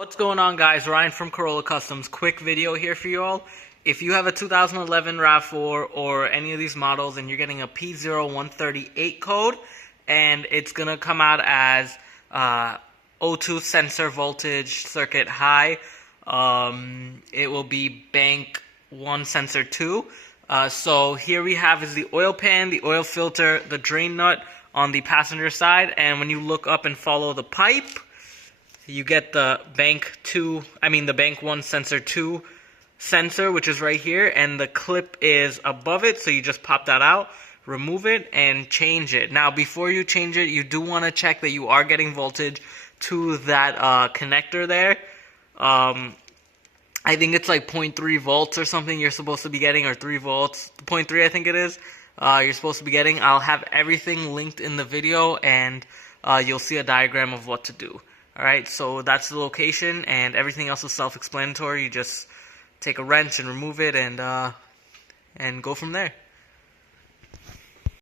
What's going on, guys? Ryan from Corolla Customs. Quick video here for you all. If you have a 2011 RAV4 or any of these models and you're getting a P0138 code and it's going to come out as O2 sensor voltage circuit high, it will be bank 1 sensor 2. So here we have is the oil pan, the oil filter, the drain nut on the passenger side, and when you look up and follow the pipe, you get the bank 1 sensor 2 sensor, which is right here, and the clip is above it, so you just pop that out, remove it, and change it. Now, before you change it, you do want to check that you are getting voltage to that connector there. I think it's like 0.3 volts or something you're supposed to be getting, or 3 volts, 0.3 I think it is, you're supposed to be getting. I'll have everything linked in the video, and you'll see a diagram of what to do. Alright, so that's the location, and everything else is self-explanatory. You just take a wrench and remove it, and go from there.